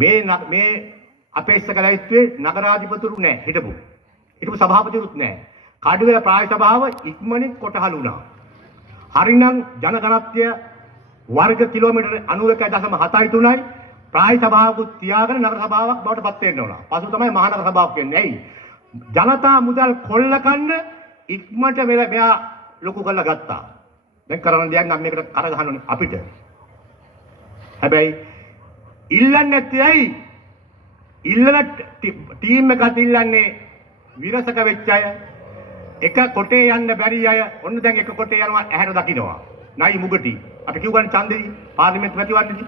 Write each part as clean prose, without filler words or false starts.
මේ අපේක්ෂක ලයිස්තුවේ නගරාධිපතිවරු නැහැ හිටපු සභාපතිවරුත් නැහැ. කඩුවෙල ප්‍රාය සභාව ඉක්මනින් කොටහළු වුණා. හරිනම් ජනගණත්වය වර්ග කිලෝමීටර් 91.73යි ප්‍රාය සභාවකුත් තියාගෙන නගර සභාවක් බවට පත් වෙන්න ඕන. පසු තමයි මහනගර සභාවක් වෙන්නේ. ඇයි? ජනතා මුදල් කොල්ල කන්න ඉක්මනට මෙයා ලොකු කරලා ගත්තා. දැන් කරන්න දෙයක් නම් මේකට කර ගහන්න ඕනේ අපිට. හැබැයි ඉල්ලන්නේ නැත්තේ ඇයි? ඉල්ලන ටීම් එකත් ඉල්ලන්නේ විරසක වෙච්ච අය, එක කොටේ යන්න බැරි අය. ඔන්න දැන් එක කොටේ යනවා ඇහැර දකින්නවා. නයි මුගටි. අපි කිව්වනේ ඡන්දෙදි පාර්ලිමේන්තු මැතිවරණෙදි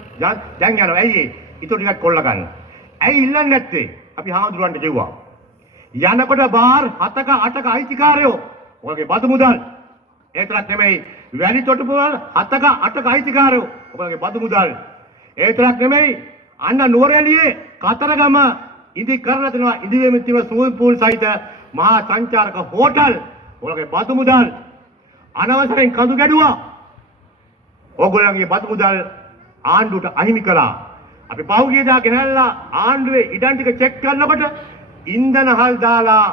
දැන් යනවා. ඇයි ඒ? ඊට ටිකක් කොල්ල ගන්න. ඇයි ඉල්ලන්නේ නැත්තේ? අපි හාමුදුරන්ට කිව්වා. යනකොට බාර් 7ක 8ක අයිතිකාරයෝ ඔයගේ බදු මුදල් ඒ තරක් නෙමෙයි වැලි තොටුපු වල 7ක 8ක අයිතිකාරයෝ ඔයගේ බදු මුදල් ඒ තරක් නෙමෙයි අන්න නුවරඑළියේ කතරගම ඉදි කරලා දෙනවා ඉදිවෙමින් තිබෙන ස්විමින් pool සහිත මහා සංචාරක හෝටල් ඔයගේ බදු මුදල් අනවසරයෙන් කඳු ගැඩුවා ඕගොල්ලන්ගේ බදු මුදල් ආණ්ඩුවට අහිමි කළා. අපි පහුගිය දා ගෙනල්ලා ආණ්ඩුවේ ඉඩම් ටික චෙක් කරනකොට ඉන්ධන හල් දාලා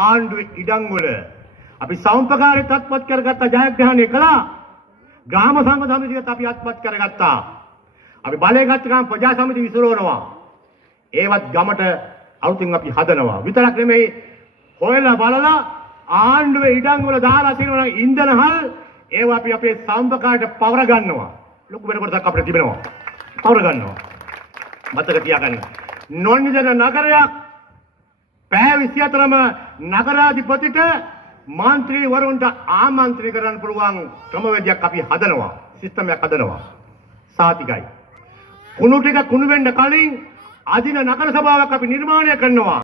ආණ්ඩුවේ ඉඩම් වල අපි සෞම්පකාරයත් අත්පත් කරගත්ත ජයග්‍රහණය කළා. ග්‍රාම සංඝ සමිතියත් අපි අත්පත් කරගත්තා. අපි බලය ගත්ත ගමන් ප්‍රජා සමිති විසිරවනවා. ඒවත් ගමට අලුතින් අපි හදනවා. විතරක් නෙමෙයි හොයලා බලලා ආණ්ඩුවේ ඉඩම් වල දාලා තියෙනවා ඉන්ධන හල් ඒවා අපි අපේ සෞම්පකාරයට පවර ගන්නවා. ලොකු වෙන කොටසක් අපිට තිබෙනවා. පවර ගන්නවා. මතක තියාගන්න. නොනිදන නගරයක් පැය 24ම නගරාධිපතිට මන්ත්‍රීවරුන්ට ආමන්ත්‍රණය කරන්න පුළුවන් ක්‍රමවේදයක් අපි හදනවා. සිස්ටම් එකක් හදනවා. සාතිකයි. කුණු ටික කුණු වෙන්න කලින් අදින නගර සභාවක් අපි නිර්මාණය කරනවා.